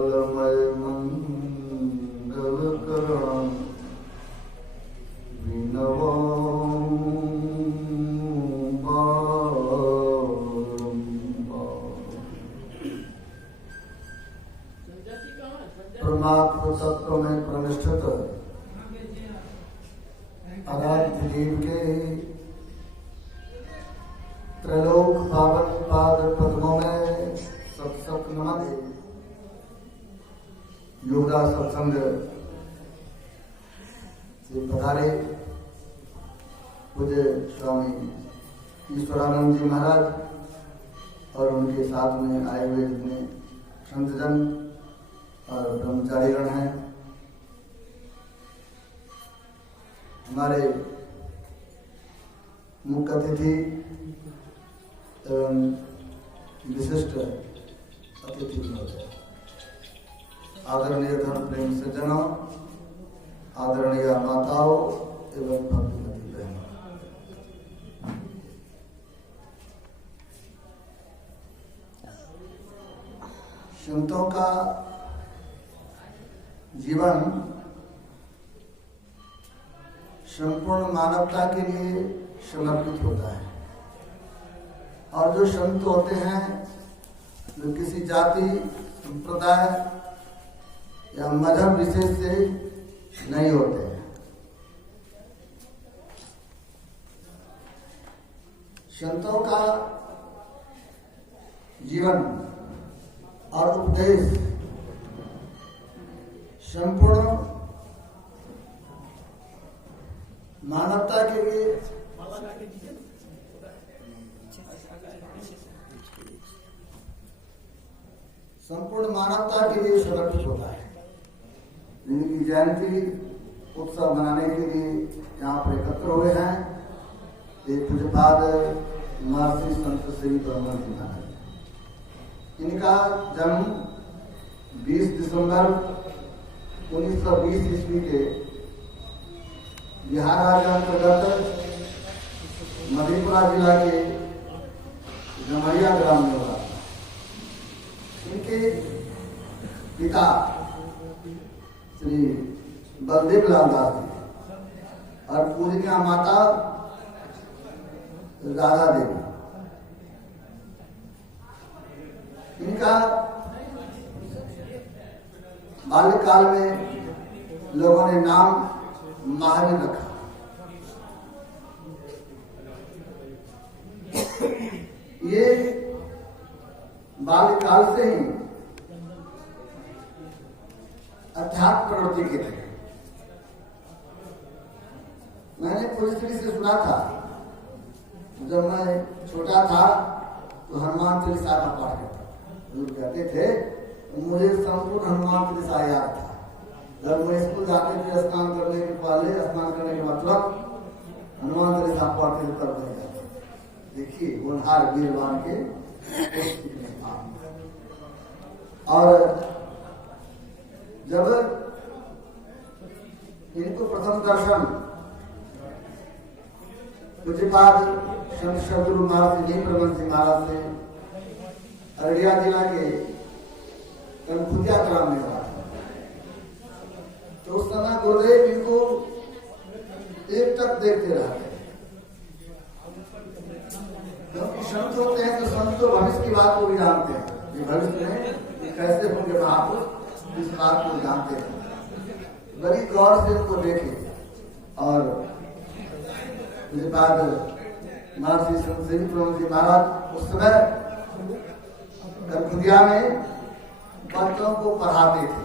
मंगलमय मंगलकरण विनवं परमात्म तत्व में प्रतिष्ठित आराध्य देव के त्रैलोक पावन पाद पद्मों में सत नमन। योगदा सत्संग से पधारे पूज्य स्वामी ईश्वरानंद जी महाराज और उनके साथ में आए हुए जितने संतजन और ब्रह्मचारीगण हैं, हमारे मुख्य अतिथि एवं विशिष्ट अतिथि महोदय, आदरणीय धर्म प्रेम सज्जनों, आदरणीय माताओं एवं भक्तिमती बहनों, संतों का जीवन संपूर्ण मानवता के लिए समर्पित होता है और जो संत होते हैं जो किसी जाति, संप्रदाय या मजहब विशेष से नहीं होते हैं। संतों का जीवन और उपदेश संपूर्ण मानवता के लिए समर्पित होता है। इनकी जयंती उत्सव मनाने के लिए यहाँ पर एकत्र हुए हैं एक पूज्यपाद महर्षि संत श्री ब्रह्म जी महाराज। इनका जन्म 20 दिसंबर 1920 ईस्वी के बिहार राज्य अंतर्गत मधेपुरा जिला के जमरिया ग्राम में हुआ। इनके पिता श्री बलदेव लाल दास जी और पूजनीय माता राधा देवी। इनका बाल्यकाल में लोगों ने नाम महावीर रखा। ये बाल्यकाल से ही अध्यात्म प्रवृत्ति के थे। मैंने पूरी स्त्री से सुना था, जब मैं छोटा था तो हनुमान चालीसा का पाठ करता। लोग कहते थे मुझे संपूर्ण हनुमान चालीसा याद था। जब मैं स्कूल जाते थे स्नान करने के बाद तुरंत हनुमान चालीसा पढ़ते थे तब नहीं जाते। देखिए होनहार वीरवान के। और जब इनको प्रथम दर्शन पूज्यपाद संत सद्गुरु महाराज जी ब्रह्म जी महाराज से अररिया जिला के कनखुदिया ग्राम में हुआ, तो उस समय गुरुदेव इनको एक तक देखते रहते। क्योंकि संत होते हैं तो संत तो भविष्य की बात को भी जानते हैं कि भविष्य में कैसे होंगे महापुरुष, इस बात को जानते हैं। बड़ी गौर से उनको देखे और उसके बाद महर्षि संत श्री ब्रह्म जी महाराज उस समय कनखुदिया में बच्चों को पढ़ाते थे।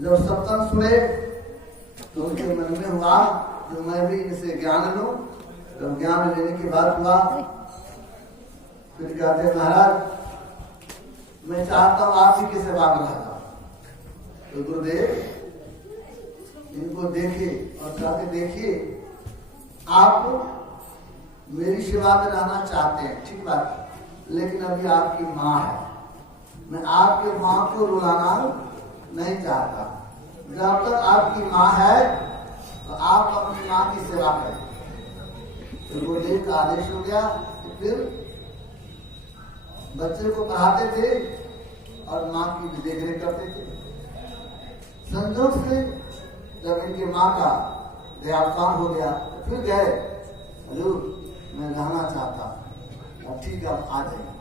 जब सत्संग सुने तो उनके मन में हुआ जो मैं भी इनसे ज्ञान लूं। जब ज्ञान लेने की बात हुआ फिर कहते महाराज मैं चाहता हूं आप ही की सेवा में रहता। तो गुरुदेव इनको देखे और कहते देखिए आप मेरी सेवा में रहना चाहते हैं, ठीक बात, लेकिन अभी आपकी माँ है, मैं आपके माँ को रुलाना नहीं चाहता। जब तक आपकी माँ है तो आप अपनी माँ की सेवा करें। तो गुरुदेव का आदेश हो गया। फिर बच्चे को पढ़ाते थे और माँ की भी देखरेख करते थे। संजोग से जब इनकी माँ का देहावसान हो गया तो फिर गए, हजूर मैं रहना चाहता हूँ। अब ठीक है, आप आ जाइए।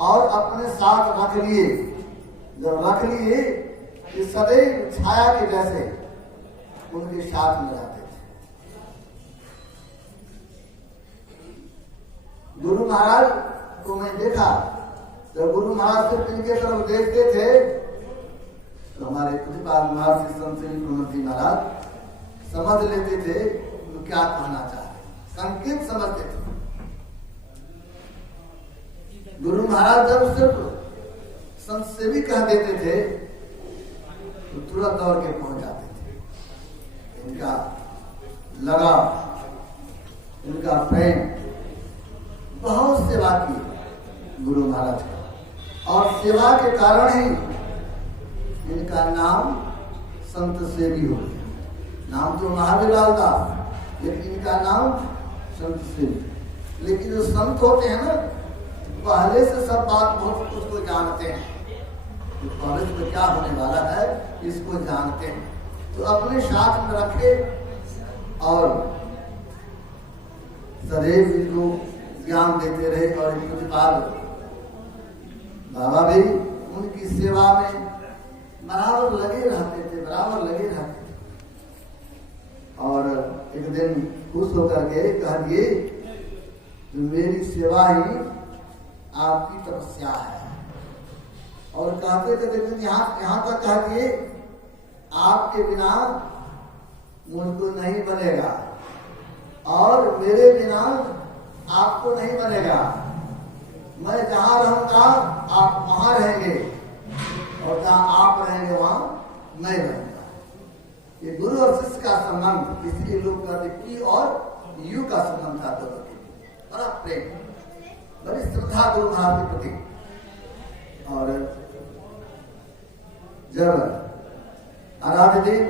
और अपने साथ रख लिए। जब रख लिए कि सदैव छाया के जैसे उनके साथ में रहते थे। गुरु महाराज को मैं देखा, जब गुरु महाराज सिर्फ इनके तरफ देखते थे तो हमारे प्रतिपाल महर्षि संत श्री महाराज समझ लेते थे तो क्या कहना चाह रहे, संकेत समझते थे। गुरु महाराज जब सिर्फ संत से भी कह देते थे तो तुरंत दौड़ के पहुंच जाते थे। इनका लगाव, इनका प्रेम, बहुत सेवा की गुरु महाराज का, और सेवा के कारण ही इनका नाम संत सेवी हो गया। नाम तो महावीर लाल था, लेकिन इनका नाम संत सेवी। लेकिन जो संत होते हैं ना, पहले से सब बात बहुत कुछ को जानते हैं, तो भविष्य में क्या होने वाला है इसको जानते हैं। तो अपने साथ में रखे और सदैव इनको ज्ञान देते रहे। और कुछ बाद बाबा भी उनकी सेवा में बराबर लगे रहते थे, बराबर लगे रहते थे। और एक दिन खुश होकर के कह दिए कि मेरी सेवा ही आपकी तपस्या है। और कहते थे, लेकिन यहाँ तक कह दिए आपके बिना मुझको नहीं बनेगा और मेरे बिना आपको नहीं बनेगा। मैं जहाँ रहूंगा आप वहां रहेंगे और जहाँ आप रहेंगे वहां मैं रहूंगा। ये गुरु और शिष्य का संबंध, इसलिए लोग कहते पी और यू का संबंध था दोनों के लिए। बड़ा प्रेम, बड़ी श्रद्धा गुरु महाराज के प्रति। और जब आराध्य देव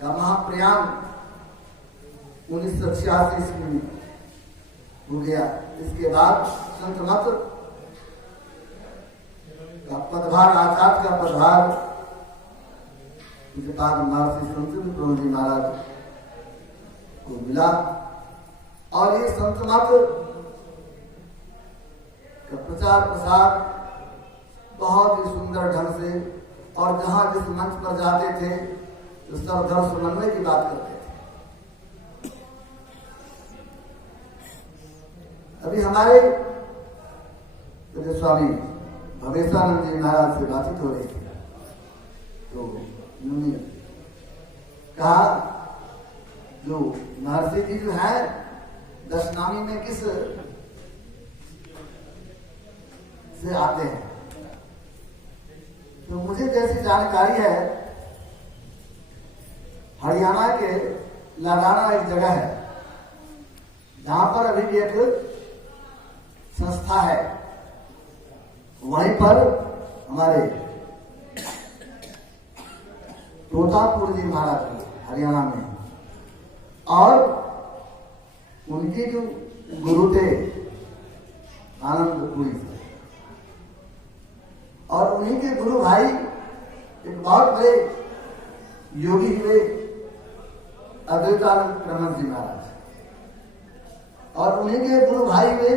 का महाप्रयाण 1986 ईस्वी में हो गया, इसके बाद संत मात्र का पदभार, आचार्य का पदभार उसके बाद महर्षि संत प्रभु जी महाराज को मिला। और ये संत मात्र का प्रचार प्रसार बहुत ही सुंदर ढंग से, और जहां जिस मंच पर जाते थे तो सब धर्म समन्वय की बात करते थे। अभी हमारे स्वामी भवेशानंद जी महाराज से बातचीत हो रही थी, तो उन्होंने कहा जो महर्षि जी जो है दशनामी में किस से आते हैं, तो मुझे जैसी जानकारी है हरियाणा के लाडाना एक जगह है जहां पर अभी भी एक संस्था है, वहीं पर हमारे तोतापुर जी महाराज हरियाणा में, और उनके जो गुरु थे आनंदपुरी, और उन्हीं के गुरु भाई एक बहुत बड़े योगी हुए अद्वैतानंद ब्रह्म जी महाराज, और उन्हीं के गुरु भाई हुए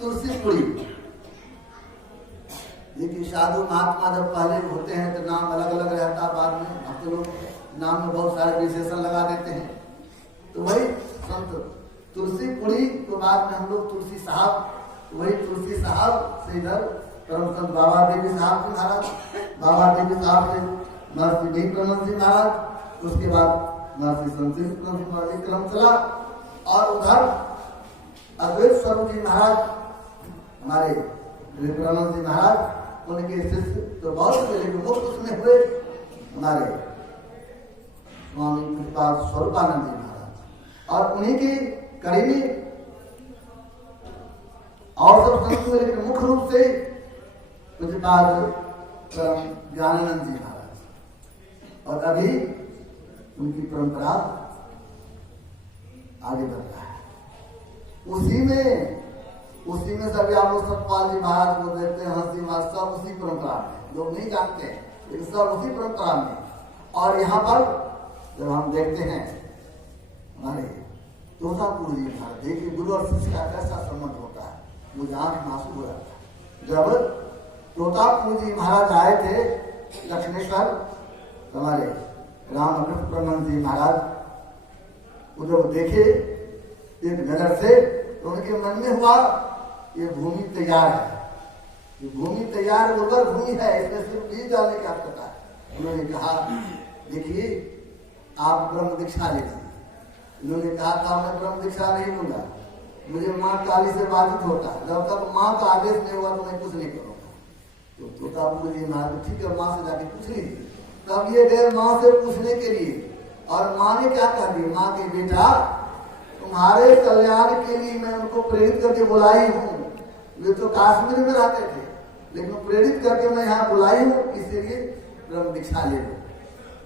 तुलसीपुरी। देखिए साधु महात्मा जब पहले होते हैं तो नाम अलग अलग रहता, बाद में भक्त लोग नाम में बहुत सारे विशेषण लगा देते हैं। तो वही संत तुलसीपुरी को बाद में हम लोग तुलसी साहब, वही तुलसी साहब से इधर परम संत बाबा देवी साहब जी महाराज, बाबा देवी साहब से महर्षि भीमप्रमन जी महाराज, उसके बाद महर्षि संत महाराज क्रम चला। और उधर अद्वैत स्वरूप जी महाराज हमारे भीमप्रमन जी महाराज, उनके शिष्य तो बहुत से, लेकिन मुख्य उसमें हुए हमारे स्वामी प्रतिपाल स्वरूपानंद जी महाराज, और उन्हीं की करीबी और सब संत हुए, लेकिन मुख्य रूप से प्रतिपाल ज्ञानानंद जी महाराज। और अभी उनकी परंपरा आगे बढ़ रहा है। उसी में उसी में सभी आप लोग सतपाल जी महाराज को देखते हैं, हंसी महाराज, सब उसी परंपरा में, लोग नहीं जानते हैं लेकिन सब उसी परंपरा में। और यहाँ पर जब हम देखते हैं हमारे तोतापुर जी महाराज, देखिए गुरु और शिष्य का कैसा संबंध होता है, मुझे आंख में आंसू हो जाता है। जब तोतापुर जी महाराज आए थे लक्ष्मेश्वर, हमारे रामकृष्ण परमहंस जी महाराज वो जब देखे एक नजर से, तो उनके मन में हुआ ये भूमि तैयार है, ये भूमि तैयार उर्वर भूमि है, इसमें सिर्फ बीज डालने की आवश्यकता है। उन्होंने कहा देखिए आप ब्रह्म दीक्षा ले लीजिए। उन्होंने कहा था मैं ब्रह्म दीक्षा नहीं लूंगा, मुझे माँ काली से बाधित होता है, जब तक माँ का आदेश नहीं हुआ तो मैं कुछ नहीं करूंगा। तो तोतापुर जी महाराज ठीक है माँ से जाके पूछ लीजिए। तब ये गए माँ से पूछने के लिए, और माँ ने क्या कह दिया, माँ के बेटा तुम्हारे कल्याण के लिए मैं उनको प्रेरित करके बुलाई हूँ, वे तो कश्मीर में रहते थे लेकिन प्रेरित करके मैं यहाँ बुलाई हूँ, इसीलिए ब्रह्म दीक्षा ले लो।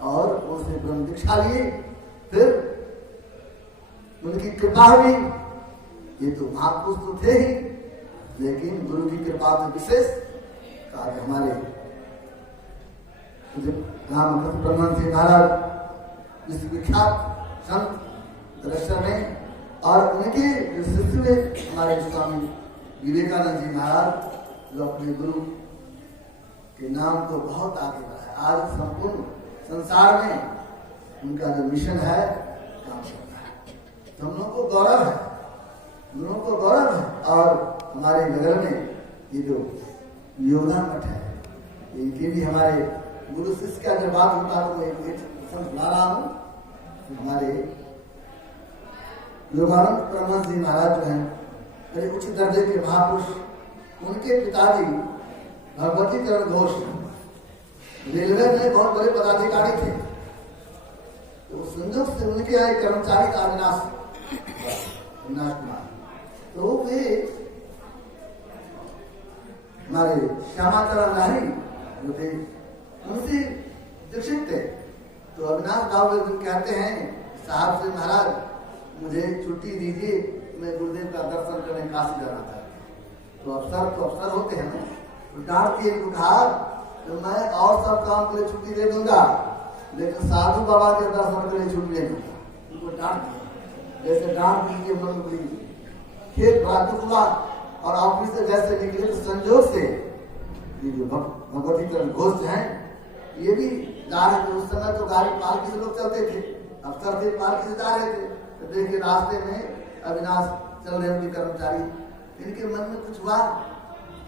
और उनसे ब्रह्म दीक्षा लिए, फिर उनकी कृपा हुई। ये तो महापुरुष तो थे ही, लेकिन गुरु की कृपा तो विशेष आज हमारे रामकृष्ण परमहंस जी महाराज विश्वविख्यात संत दर्शन में, और उनके शिष्य में हमारे स्वामी विवेकानंद जी महाराज, जो अपने गुरु के नाम को बहुत आगे बढ़ाया। आज संपूर्ण संसार में उनका जो मिशन है काम करता है, तो हम लोगों को गौरव है, हम लोगों को गौरव है। और हमारे नगर में ये जो योगदान मठ है, इनके भी हमारे गुरु शिष्य का जब बात होता है तो मैं एक संत ला रहा हूँ। हमारे योगानंद परमहंस जी महाराज जो हैं बड़े उच्च दर्जे के महापुरुष, उनके पिताजी भगवती चरण घोष रेलवे में बहुत बड़े पदाधिकारी थे। तो संयोग से उनके यहाँ एक कर्मचारी था अविनाश कुमार, तो वे हमारे श्यामाचरण लाही जो थे उनसे दीक्षित थे। तो अविनाश बाबू एक दिन कहते हैं साहब से, महाराज मुझे छुट्टी दीजिए, मैं गुरुदेव का दर्शन करने काशी जाना था। तो अफसर होते हैं ना, तो डांट दिए, कहा तो मैं और सब काम के लिए छुट्टी दे दूंगा लेकिन साधु बाबा के दर्शन के लिए छुट्टी नहीं दूंगा। उनको डांट दिया, जैसे डांट दीजिए मन बड़ी खेत बड़ा हुआ। और ऑफिस से जैसे निकले तो संजोग से ये जो भगवती चरण घोष हैं ये भी जा रहे थे। उस समय तो गाड़ी पालकी से लोग चलते थे, अफसर थे पालकी से जा रहे थे, तो देखिए रास्ते में अविनाश चल रहे उनके कर्मचारी, इनके मन में कुछ हुआ,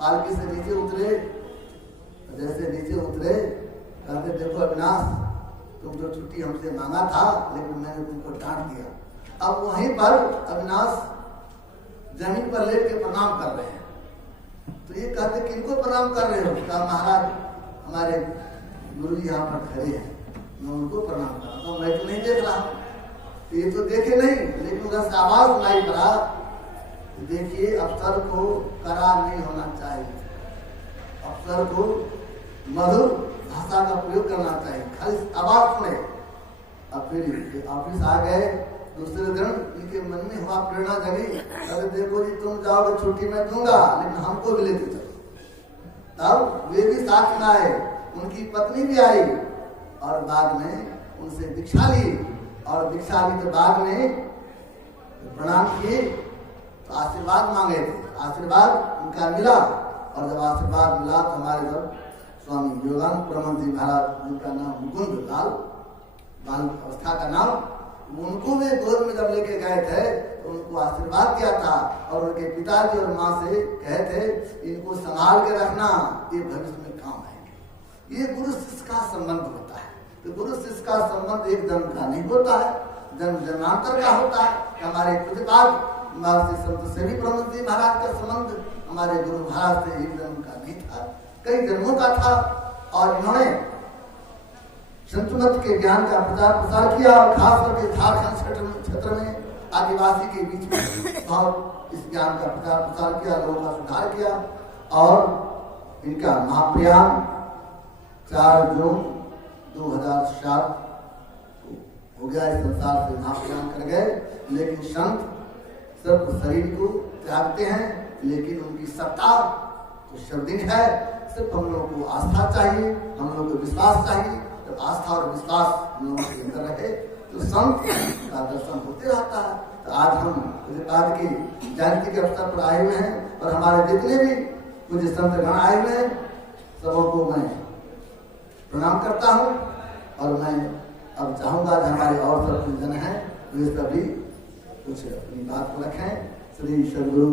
पालकी से नीचे उतरे, जैसे नीचे उतरे कहते देखो अविनाश तुम तो छुट्टी हमसे मांगा था लेकिन मैंने तुमको डांट दिया। अब वहीं पर अविनाश जमीन पर लेट के प्रणाम कर रहे हैं। तो ये कहते किनको प्रणाम कर रहे हो? कहा महाराज हमारे गुरु जी यहाँ पर खड़े हैं, मैं उनको प्रणाम कर रहा हूँ, मैं तो नहीं देख रहा। तो ये तो देखे नहीं, लेकिन उधर से आवाज सुनाई पड़ा, देखिए अफसर को करार नहीं होना चाहिए, अफसर को मधुर भाषा का प्रयोग करना चाहिए, खाली आवाज सुने। अब फिर ऑफिस आ गए, दूसरे दिन इनके मन में हुआ प्रेरणा जगी, अरे देखो जी तुम जाओगे छुट्टी में दूंगा लेकिन हमको भी लेते चलो। तब वे भी साथ में आए, उनकी पत्नी भी आई और बाद में उनसे दीक्षा ली, और दीक्षा ली तो बाद में प्रणाम किए तो आशीर्वाद मांगे थे, आशीर्वाद उनका मिला। और जब आशीर्वाद मिला तो हमारे जब स्वामी योगानंद परमहंस जी महाराज, जिनका नाम मुकुंद लाल, बाल अवस्था का नाम, उनको भी गोद में जब लेके गए थे तो उनको आशीर्वाद दिया था। और उनके पिताजी और माँ से कहे थे इनको संभाल के रखना, ये भविष्य में काम आएंगे। ये गुरु शिष्य का संबंध होता है। तो गुरु शिष्य का संबंध एक जन्म का नहीं होता है, जन्म जन्मांतर का होता है। हमारे प्रतिपाद महर्षि संत सेवी परमहंस जी महाराज का संबंध हमारे गुरु महाराज से एक जन्म का नहीं था, कई जन्मों का था। और इन्होंने संतमत के ज्ञान का प्रचार प्रसार किया, और खास करके झारखंड क्षेत्र में आदिवासी के बीच में बहुत इस ज्ञान का प्रचार प्रसार किया, लोगों का सुधार किया। और इनका महाप्रयाण 4 जून 2007 हो गया, इस संसार से महाप्रयाण कर गए। लेकिन संत सिर्फ शरीर को त्यागते हैं, लेकिन उनकी सत्ता तो सर्वदिन है। सिर्फ हम लोगों को आस्था चाहिए, हम लोगों को विश्वास चाहिए। जब आस्था और विश्वास हम लोगों के अंदर रहे तो संत का दर्शन होते रहता है। तो आज हम पूज्यपाद की जयंती के अवसर पर आए हुए हैं और हमारे जितने भी पूज्य संतगण आए हुए हैं सबों को मैं प्रणाम करता हूँ। और मैं अब चाहूँगा कि हमारे और सब जन हैं वे सभी कुछ अपनी बात को रखें। श्री सद्गुरु